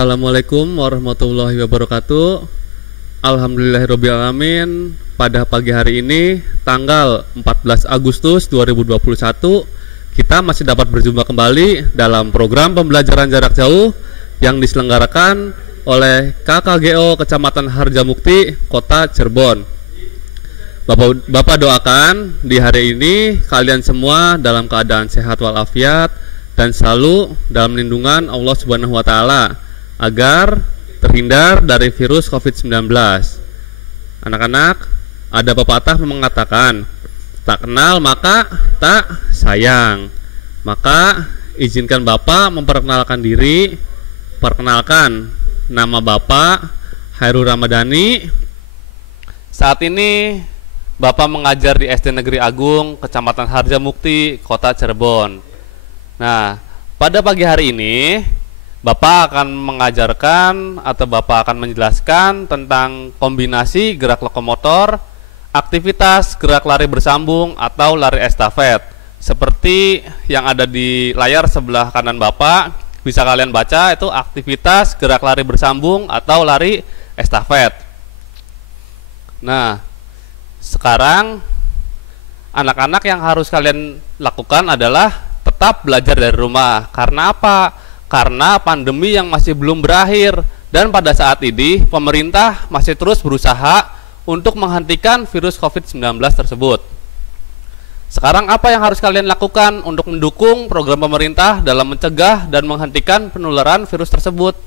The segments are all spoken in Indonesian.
Assalamualaikum warahmatullahi wabarakatuh. Alhamdulillahirrabbilalamin. Pada pagi hari ini tanggal 14 Agustus 2021, kita masih dapat berjumpa kembali dalam program pembelajaran jarak jauh yang diselenggarakan oleh KKGO Kecamatan Harjamukti, Kota Cirebon. Bapak doakan di hari ini kalian semua dalam keadaan sehat walafiat dan selalu dalam lindungan Allah Subhanahu wa taala agar terhindar dari virus COVID-19. Anak-anak, ada pepatah mengatakan, tak kenal maka tak sayang. Maka izinkan Bapak memperkenalkan diri. Perkenalkan, nama Bapak Hairul Ramadhani. Saat ini Bapak mengajar di SD Negeri Agung, Kecamatan Harjamukti, Kota Cirebon. Nah, pada pagi hari ini Bapak akan mengajarkan atau Bapak akan menjelaskan tentang kombinasi gerak lokomotor, aktivitas gerak lari bersambung atau lari estafet. Seperti yang ada di layar sebelah kanan Bapak, bisa kalian baca itu aktivitas gerak lari bersambung atau lari estafet. Nah, sekarang anak-anak yang harus kalian lakukan adalah tetap belajar dari rumah. Karena apa? Karena pandemi yang masih belum berakhir, dan pada saat ini pemerintah masih terus berusaha untuk menghentikan virus COVID-19 tersebut. Sekarang apa yang harus kalian lakukan untuk mendukung program pemerintah dalam mencegah dan menghentikan penularan virus tersebut?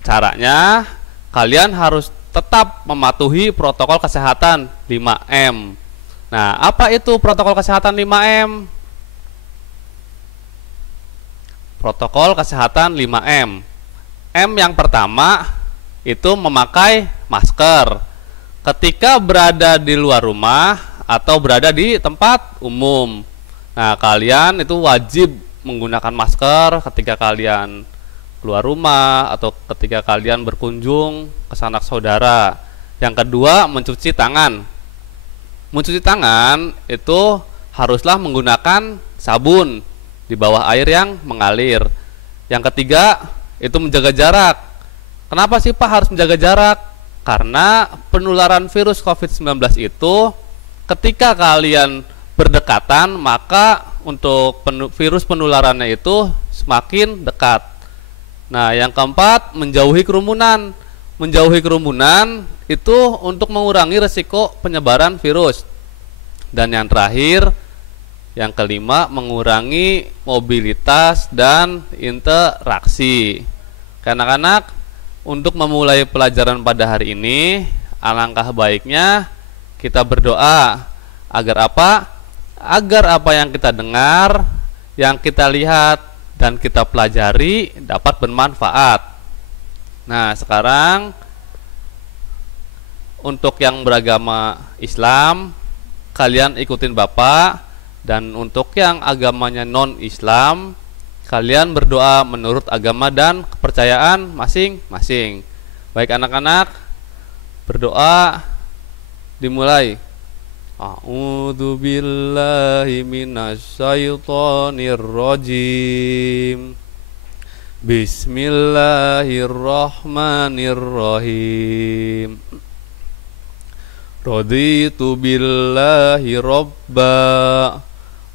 Caranya, kalian harus tetap mematuhi protokol kesehatan 5M. Nah, apa itu protokol kesehatan 5M? Protokol kesehatan 5M. M yang pertama itu memakai masker ketika berada di luar rumah atau berada di tempat umum. Nah, kalian itu wajib menggunakan masker ketika kalian keluar rumah atau ketika kalian berkunjung ke sanak saudara. Yang kedua, mencuci tangan. Mencuci tangan itu haruslah menggunakan sabun di bawah air yang mengalir. Yang ketiga, itu menjaga jarak. Kenapa sih Pak harus menjaga jarak? Karena penularan virus COVID-19 itu ketika kalian berdekatan, maka untuk virus penularannya itu semakin dekat. Nah, yang keempat, menjauhi kerumunan. Menjauhi kerumunan itu untuk mengurangi resiko penyebaran virus. Dan yang terakhir, yang kelima, mengurangi mobilitas dan interaksi. Anak-anak, untuk memulai pelajaran pada hari ini, alangkah baiknya kita berdoa agar apa? Agar apa yang kita dengar, yang kita lihat, dan kita pelajari dapat bermanfaat. Nah, sekarang untuk yang beragama Islam, kalian ikutin Bapak. Dan untuk yang agamanya non-Islam, kalian berdoa menurut agama dan kepercayaan masing-masing. Baik anak-anak, berdoa dimulai. A'udzu billahi minasyaitonir rajim. Bismillahirrahmanirrahim. Raditu billahi robba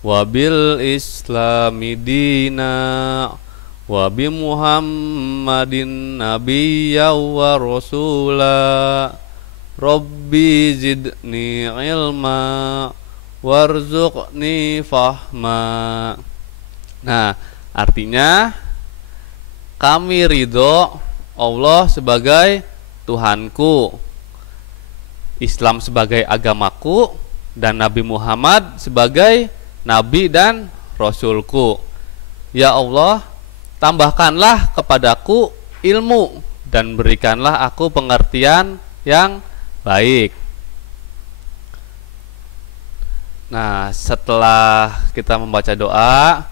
wabil islami dina wabi muhammadin nabiyya wa rasula rabbi zidni ilma warzuqni fahma. Nah, artinya kami ridho Allah sebagai Tuhanku, Islam sebagai agamaku, dan Nabi Muhammad sebagai Nabi dan Rasulku. Ya Allah, tambahkanlah kepadaku ilmu dan berikanlah aku pengertian yang baik. Nah, setelah kita membaca doa,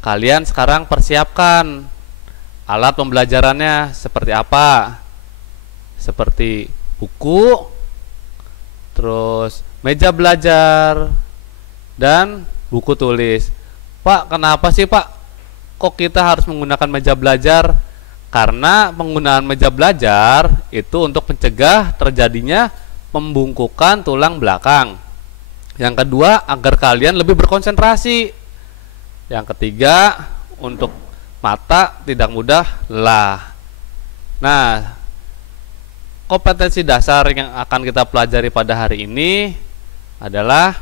kalian sekarang persiapkan alat pembelajarannya seperti apa? Seperti buku, terus meja belajar, dan buku tulis. Pak, kenapa sih Pak kok kita harus menggunakan meja belajar? Karena penggunaan meja belajar itu untuk mencegah terjadinya pembungkukan tulang belakang. Yang kedua, agar kalian lebih berkonsentrasi. Yang ketiga, untuk mata tidak mudah lelah. Nah, kompetensi dasar yang akan kita pelajari pada hari ini adalah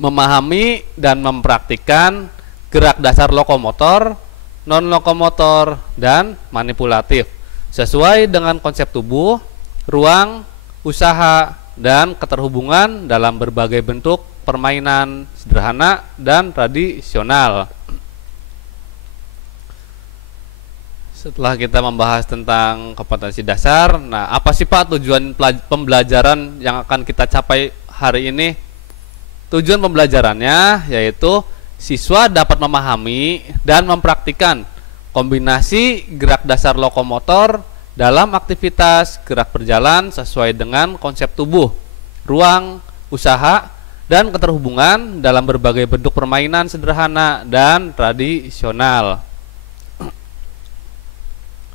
memahami dan mempraktikkan gerak dasar lokomotor, non-lokomotor, dan manipulatif sesuai dengan konsep tubuh, ruang, usaha, dan keterhubungan dalam berbagai bentuk permainan sederhana dan tradisional. Setelah kita membahas tentang kompetensi dasar, nah apa sih Pak tujuan pembelajaran yang akan kita capai hari ini? Tujuan pembelajarannya yaitu siswa dapat memahami dan mempraktikkan kombinasi gerak dasar lokomotor dalam aktivitas gerak berjalan sesuai dengan konsep tubuh, ruang, usaha, dan keterhubungan dalam berbagai bentuk permainan sederhana dan tradisional.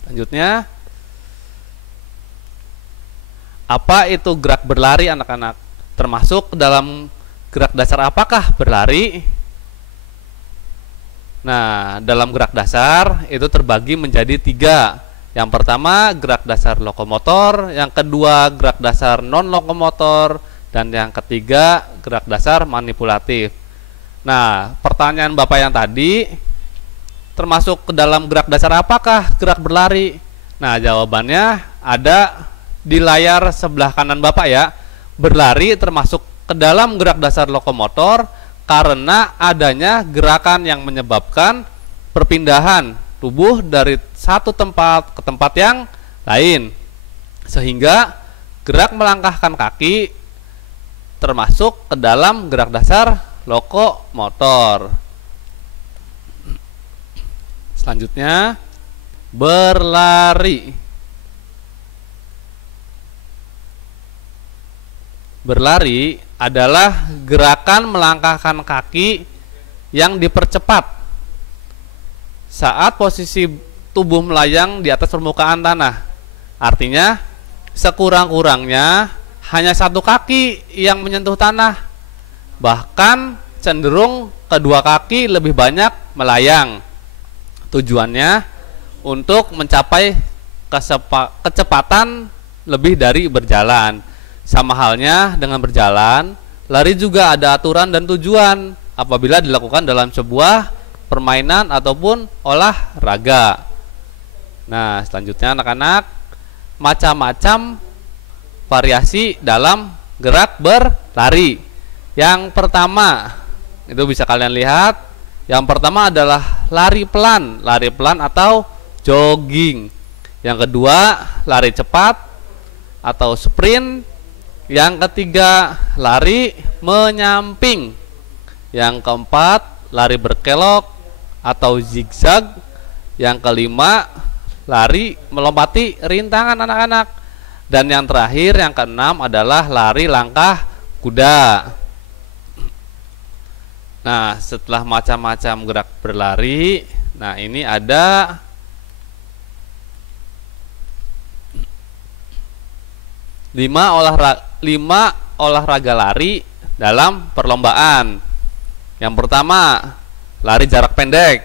Selanjutnya, apa itu gerak berlari anak-anak? Termasuk dalam gerak dasar apakah berlari? Nah, dalam gerak dasar itu terbagi menjadi 3. Yang pertama gerak dasar lokomotor, yang kedua gerak dasar non-lokomotor, dan yang ketiga gerak dasar manipulatif. Nah, pertanyaan Bapak yang tadi, termasuk ke dalam gerak dasar apakah gerak berlari? Nah, jawabannya ada di layar sebelah kanan Bapak ya. Berlari termasuk ke dalam gerak dasar lokomotor karena adanya gerakan yang menyebabkan perpindahan tubuh dari satu tempat ke tempat yang lain, sehingga gerak melangkahkan kaki termasuk ke dalam gerak dasar lokomotor. Selanjutnya, berlari. Berlari adalah gerakan melangkahkan kaki yang dipercepat saat posisi tubuh melayang di atas permukaan tanah. Artinya, sekurang-kurangnya hanya satu kaki yang menyentuh tanah. Bahkan cenderung kedua kaki lebih banyak melayang. Tujuannya untuk mencapai kecepatan lebih dari berjalan. Sama halnya dengan berjalan, lari juga ada aturan dan tujuan apabila dilakukan dalam sebuah permainan ataupun olahraga. Nah, selanjutnya anak-anak, macam-macam variasi dalam gerak berlari. Yang pertama, itu bisa kalian lihat, yang pertama adalah lari pelan atau jogging. Yang kedua, lari cepat atau sprint. Yang ketiga, lari menyamping. Yang keempat, lari berkelok atau zigzag. Yang kelima, lari melompati rintangan anak-anak. Dan yang terakhir, yang keenam adalah lari langkah kuda. Nah, setelah macam-macam gerak berlari, nah ini ada 5 olahraga lari dalam perlombaan. Yang pertama, lari jarak pendek.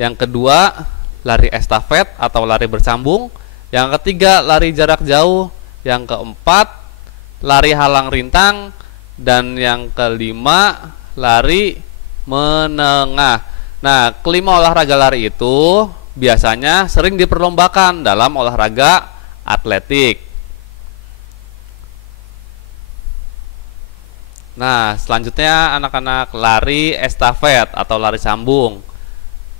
Yang kedua, lari estafet atau lari bersambung. Yang ketiga, lari jarak jauh. Yang keempat, lari halang rintang. Dan yang kelima, lari menengah. Nah, kelima olahraga lari itu biasanya sering diperlombakan dalam olahraga atletik. Nah, selanjutnya anak-anak lari estafet atau lari sambung.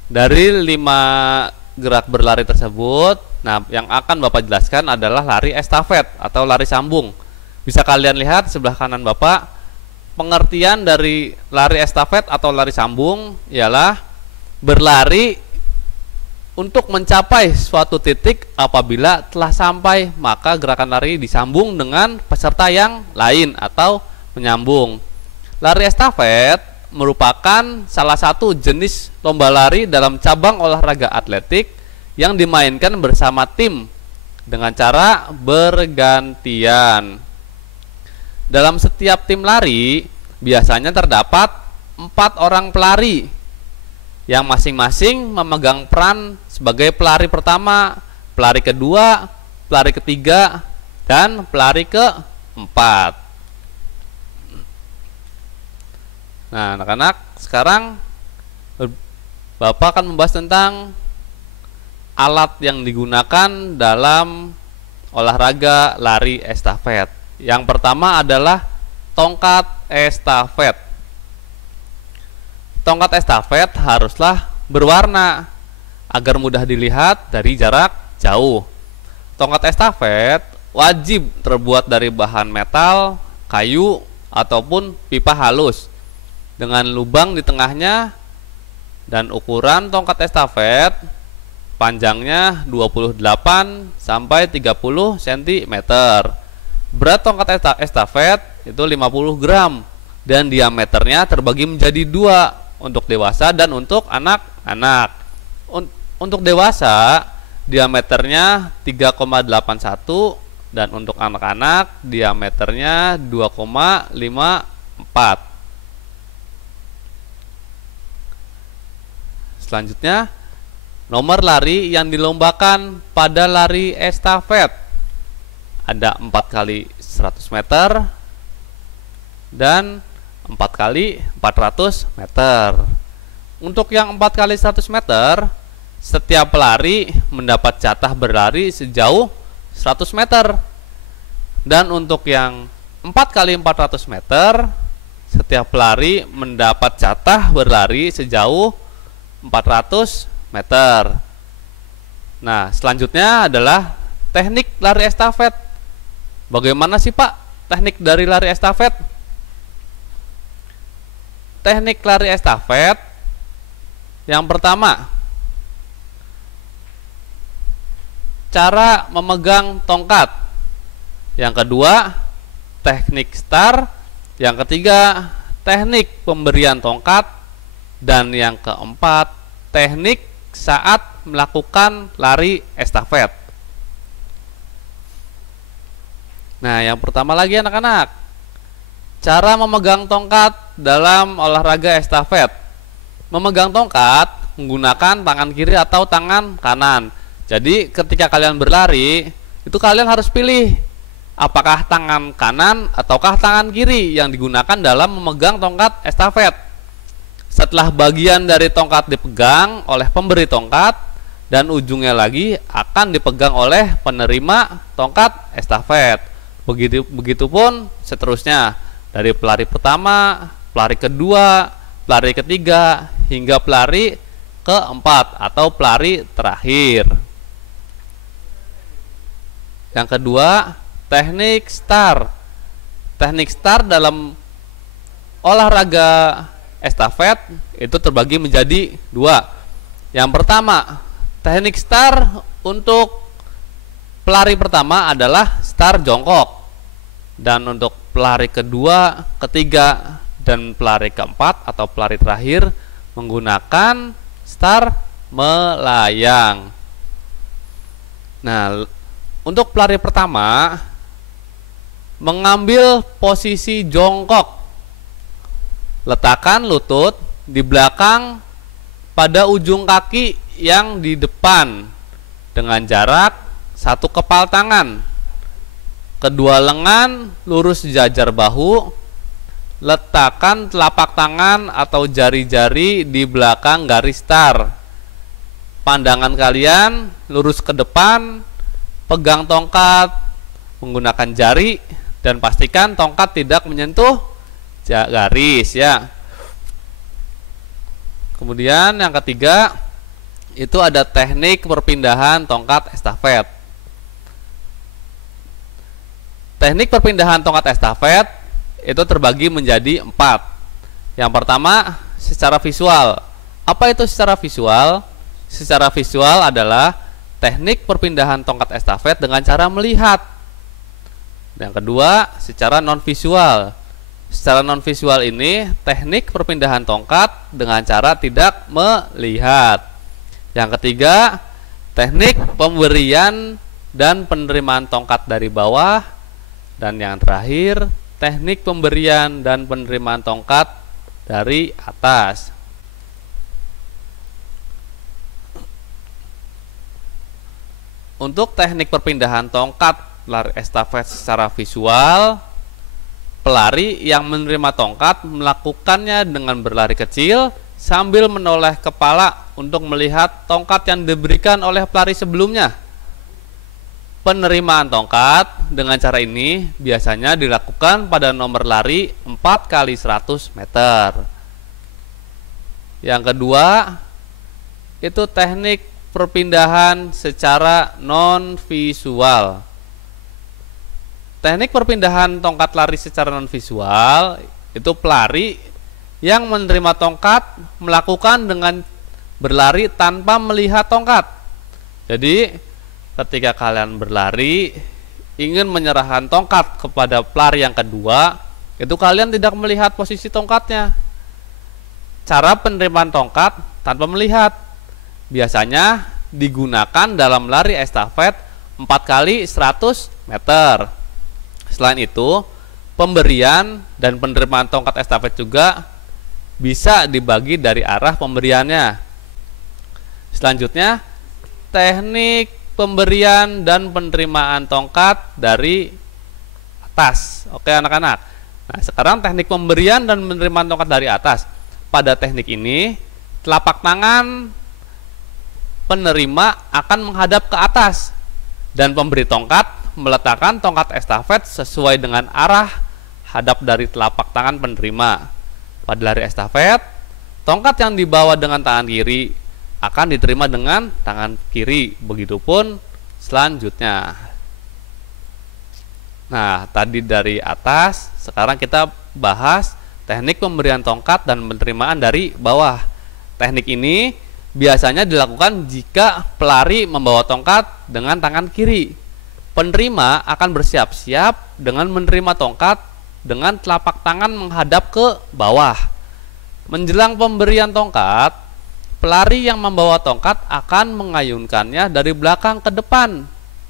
Dari 5 gerak berlari tersebut, nah yang akan Bapak jelaskan adalah lari estafet atau lari sambung. Bisa kalian lihat sebelah kanan Bapak, pengertian dari lari estafet atau lari sambung ialah berlari untuk mencapai suatu titik. Apabila telah sampai, maka gerakan lari disambung dengan peserta yang lain atau menyambung. Lari estafet merupakan salah satu jenis lomba lari dalam cabang olahraga atletik yang dimainkan bersama tim dengan cara bergantian. Dalam setiap tim lari biasanya terdapat 4 orang pelari yang masing-masing memegang peran sebagai pelari pertama, pelari kedua, pelari ketiga, dan pelari keempat. Nah, anak-anak, sekarang Bapak akan membahas tentang alat yang digunakan dalam olahraga lari estafet. Yang pertama adalah tongkat estafet. Tongkat estafet haruslah berwarna agar mudah dilihat dari jarak jauh. Tongkat estafet wajib terbuat dari bahan metal, kayu, ataupun pipa halus dengan lubang di tengahnya, dan ukuran tongkat estafet panjangnya 28 sampai 30 cm. Berat tongkat estafet itu 50 gram dan diameternya terbagi menjadi 2 untuk dewasa dan untuk anak-anak. Untuk dewasa diameternya 3,81 dan untuk anak-anak diameternya 2,54. Selanjutnya, nomor lari yang dilombakan pada lari estafet ada 4 kali 100 meter dan 4 kali 400 meter. Untuk yang 4 kali 100 meter, setiap pelari mendapat jatah berlari sejauh 100 meter. Dan untuk yang 4 kali 400 meter, setiap pelari mendapat jatah berlari sejauh 400 meter. Nah, selanjutnya adalah teknik lari estafet. Bagaimana sih Pak teknik dari lari estafet? Teknik lari estafet yang pertama, cara memegang tongkat. Yang kedua, teknik start. Yang ketiga, teknik pemberian tongkat. Dan yang keempat, teknik saat melakukan lari estafet. Nah, yang pertama lagi anak-anak, cara memegang tongkat dalam olahraga estafet. Memegang tongkat menggunakan tangan kiri atau tangan kanan. Jadi ketika kalian berlari, itu kalian harus pilih apakah tangan kanan ataukah tangan kiri yang digunakan dalam memegang tongkat estafet. Setelah bagian dari tongkat dipegang oleh pemberi tongkat dan ujungnya lagi akan dipegang oleh penerima tongkat estafet. Begitupun seterusnya dari pelari pertama, pelari kedua, pelari ketiga hingga pelari keempat atau pelari terakhir. Yang kedua, teknik start. Teknik start dalam olahraga estafet itu terbagi menjadi 2. Yang pertama, teknik start untuk pelari pertama adalah start jongkok. Dan untuk pelari kedua, ketiga, dan pelari keempat atau pelari terakhir menggunakan start melayang. Nah, untuk pelari pertama mengambil posisi jongkok. Letakkan lutut di belakang pada ujung kaki yang di depan dengan jarak 1 kepal tangan. Kedua lengan lurus sejajar bahu. Letakkan telapak tangan atau jari-jari di belakang garis start. Pandangan kalian lurus ke depan. Pegang tongkat menggunakan jari dan pastikan tongkat tidak menyentuh garis ya. Kemudian yang ketiga itu ada teknik perpindahan tongkat estafet. Teknik perpindahan tongkat estafet itu terbagi menjadi 4. Yang pertama, secara visual. Apa itu secara visual? Secara visual adalah teknik perpindahan tongkat estafet dengan cara melihat. Yang kedua, secara non visual. Secara non visual ini teknik perpindahan tongkat dengan cara tidak melihat. Yang ketiga, teknik pemberian dan penerimaan tongkat dari bawah, dan yang terakhir teknik pemberian dan penerimaan tongkat dari atas. Untuk teknik perpindahan tongkat lari estafet secara visual, pelari yang menerima tongkat melakukannya dengan berlari kecil sambil menoleh kepala untuk melihat tongkat yang diberikan oleh pelari sebelumnya. Penerimaan tongkat dengan cara ini biasanya dilakukan pada nomor lari 4 kali 100 meter. Yang kedua, itu teknik perpindahan secara non-visual. Teknik perpindahan tongkat lari secara non-visual itu pelari yang menerima tongkat melakukan dengan berlari tanpa melihat tongkat. Jadi ketika kalian berlari ingin menyerahkan tongkat kepada pelari yang kedua, itu kalian tidak melihat posisi tongkatnya. Cara penerimaan tongkat tanpa melihat biasanya digunakan dalam lari estafet 4 kali 100 meter. Selain itu, pemberian dan penerimaan tongkat estafet juga bisa dibagi dari arah pemberiannya. Selanjutnya, teknik pemberian dan penerimaan tongkat dari atas. Oke anak-anak. Nah, sekarang teknik pemberian dan penerimaan tongkat dari atas. Pada teknik ini, telapak tangan penerima akan menghadap ke atas dan pemberi tongkat meletakkan tongkat estafet sesuai dengan arah hadap dari telapak tangan penerima. Pada lari estafet, tongkat yang dibawa dengan tangan kiri akan diterima dengan tangan kiri. Begitupun selanjutnya. Nah, tadi dari atas, sekarang kita bahas teknik pemberian tongkat dan penerimaan dari bawah. Teknik ini biasanya dilakukan jika pelari membawa tongkat dengan tangan kiri. Penerima akan bersiap-siap dengan menerima tongkat dengan telapak tangan menghadap ke bawah. Menjelang pemberian tongkat, pelari yang membawa tongkat akan mengayunkannya dari belakang ke depan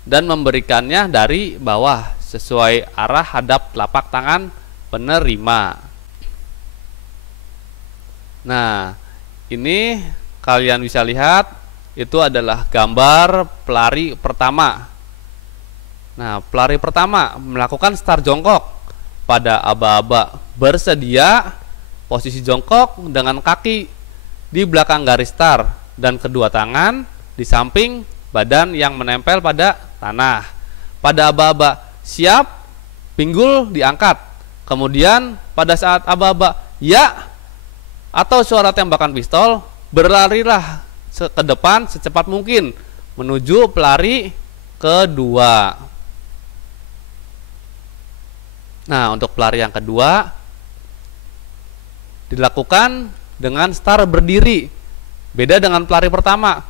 dan memberikannya dari bawah sesuai arah hadap telapak tangan penerima. Nah, ini kalian bisa lihat itu adalah gambar pelari pertama. Nah, pelari pertama melakukan start jongkok pada aba-aba bersedia posisi jongkok dengan kaki di belakang garis start dan kedua tangan di samping badan yang menempel pada tanah. Pada aba-aba siap, pinggul diangkat. Kemudian pada saat aba-aba ya atau suara tembakan pistol, berlarilah ke depan secepat mungkin menuju pelari kedua. Nah, untuk pelari yang kedua dilakukan dengan start berdiri. Beda dengan pelari pertama.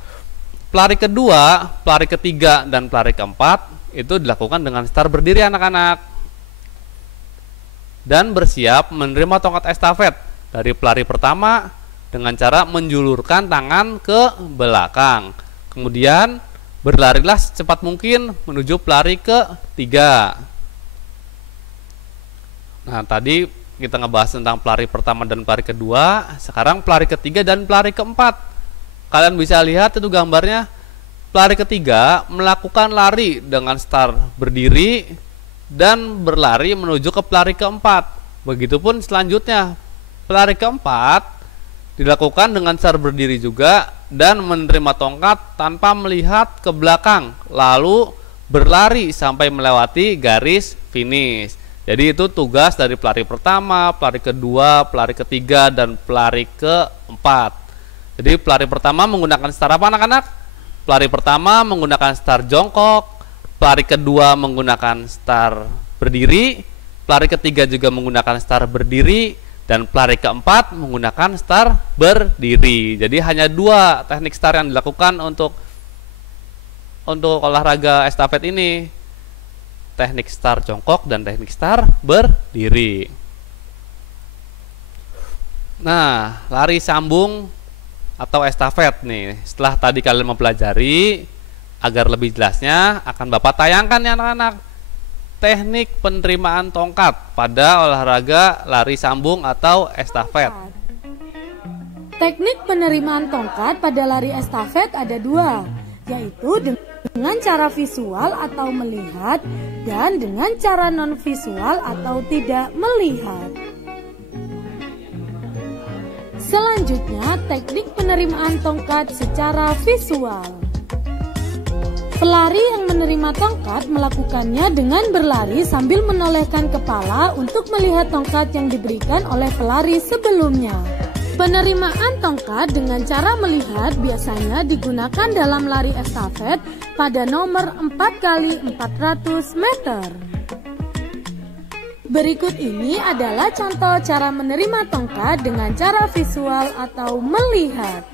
Pelari kedua, pelari ketiga, dan pelari keempat itu dilakukan dengan start berdiri anak-anak. Dan bersiap menerima tongkat estafet dari pelari pertama dengan cara menjulurkan tangan ke belakang. Kemudian berlarilah secepat mungkin menuju pelari ketiga. Nah, tadi kita ngebahas tentang pelari pertama dan pelari kedua. Sekarang pelari ketiga dan pelari keempat. Kalian bisa lihat itu gambarnya. Pelari ketiga melakukan lari dengan start berdiri dan berlari menuju ke pelari keempat. Begitupun selanjutnya. Pelari keempat dilakukan dengan start berdiri juga dan menerima tongkat tanpa melihat ke belakang, lalu berlari sampai melewati garis finish. Jadi itu tugas dari pelari pertama, pelari kedua, pelari ketiga, dan pelari keempat. Jadi pelari pertama menggunakan start apa anak-anak? Pelari pertama menggunakan start jongkok, pelari kedua menggunakan start berdiri, pelari ketiga juga menggunakan start berdiri, dan pelari keempat menggunakan start berdiri. Jadi hanya dua teknik start yang dilakukan untuk olahraga estafet ini. Teknik start jongkok dan teknik start berdiri. Nah, lari sambung atau estafet nih. Setelah tadi kalian mempelajari Agar lebih jelasnya akan Bapak tayangkan ya anak-anak. Teknik penerimaan tongkat pada olahraga lari sambung atau estafet. Teknik penerimaan tongkat pada lari estafet ada dua, yaitu dengan cara visual atau melihat dan dengan cara non-visual atau tidak melihat. Selanjutnya, teknik penerimaan tongkat secara visual. Pelari yang menerima tongkat melakukannya dengan berlari sambil menolehkan kepala untuk melihat tongkat yang diberikan oleh pelari sebelumnya. Penerimaan tongkat dengan cara melihat biasanya digunakan dalam lari estafet pada nomor 4x400 meter. Berikut ini adalah contoh cara menerima tongkat dengan cara visual atau melihat.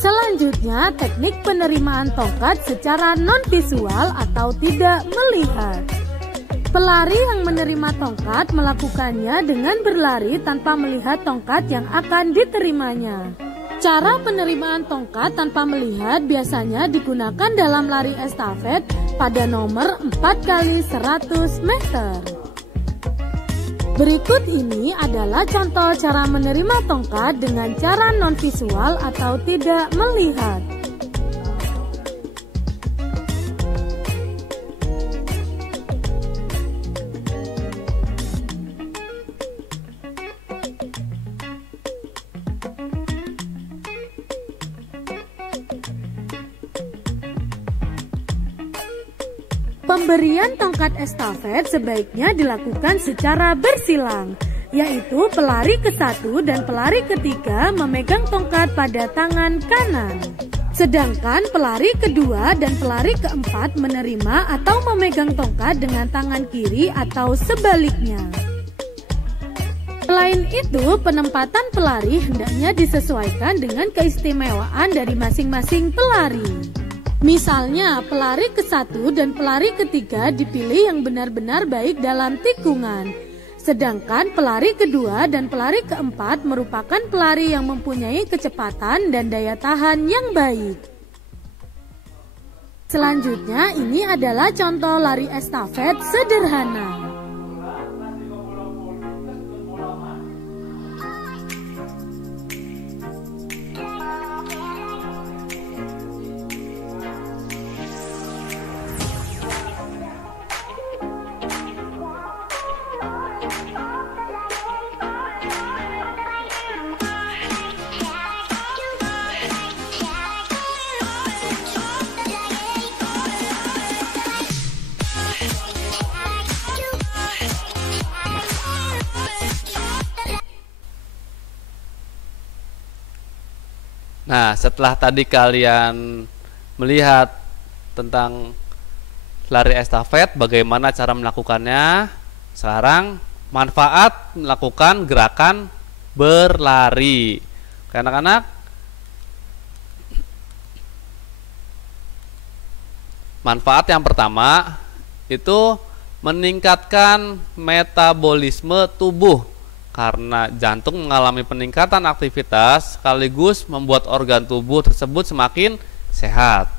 Selanjutnya, teknik penerimaan tongkat secara non-visual atau tidak melihat. Pelari yang menerima tongkat melakukannya dengan berlari tanpa melihat tongkat yang akan diterimanya. Cara penerimaan tongkat tanpa melihat biasanya digunakan dalam lari estafet pada nomor 4x100 meter. Berikut ini adalah contoh cara menerima tongkat dengan cara non-visual atau tidak melihat. Pemberian tongkat estafet sebaiknya dilakukan secara bersilang, yaitu pelari ke-1 dan pelari ke-3 memegang tongkat pada tangan kanan. Sedangkan pelari kedua dan pelari ke-4 menerima atau memegang tongkat dengan tangan kiri atau sebaliknya. Selain itu, penempatan pelari hendaknya disesuaikan dengan keistimewaan dari masing-masing pelari. Misalnya, pelari ke-1 dan pelari ke-3 dipilih yang benar-benar baik dalam tikungan. Sedangkan pelari kedua dan pelari ke-4 merupakan pelari yang mempunyai kecepatan dan daya tahan yang baik. Selanjutnya, ini adalah contoh lari estafet sederhana. Nah, setelah tadi kalian melihat tentang lari estafet, bagaimana cara melakukannya, sekarang manfaat melakukan gerakan berlari. Oke, anak-anak, manfaat yang pertama itu meningkatkan metabolisme tubuh. Karena jantung mengalami peningkatan aktivitas sekaligus membuat organ tubuh tersebut semakin sehat.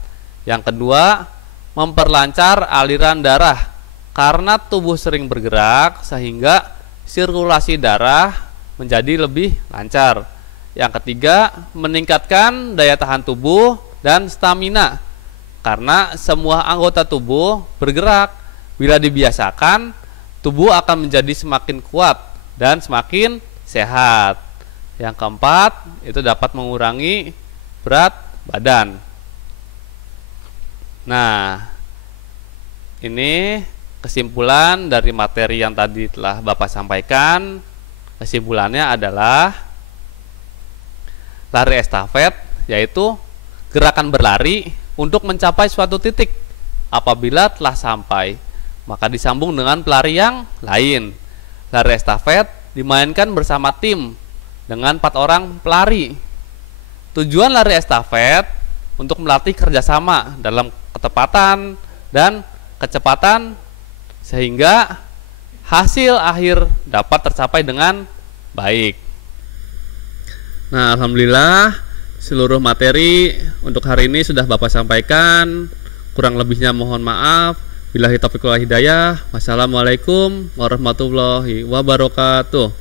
Yang kedua, memperlancar aliran darah. Karena tubuh sering bergerak sehingga sirkulasi darah menjadi lebih lancar. Yang ketiga, meningkatkan daya tahan tubuh dan stamina. Karena semua anggota tubuh bergerak. Bila dibiasakan, tubuh akan menjadi semakin kuat dan semakin sehat. Yang keempat, itu dapat mengurangi berat badan. Nah, ini kesimpulan dari materi yang tadi telah Bapak sampaikan. Kesimpulannya adalah lari estafet yaitu gerakan berlari untuk mencapai suatu titik. Apabila telah sampai, maka disambung dengan pelari yang lain. Lari estafet dimainkan bersama tim dengan 4 orang pelari. Tujuan lari estafet untuk melatih kerjasama dalam ketepatan dan kecepatan sehingga hasil akhir dapat tercapai dengan baik. Nah, alhamdulillah seluruh materi untuk hari ini sudah Bapak sampaikan. Kurang lebihnya mohon maaf. Billahi taufiq wal hidayah. Wassalamualaikum warahmatullahi wabarakatuh.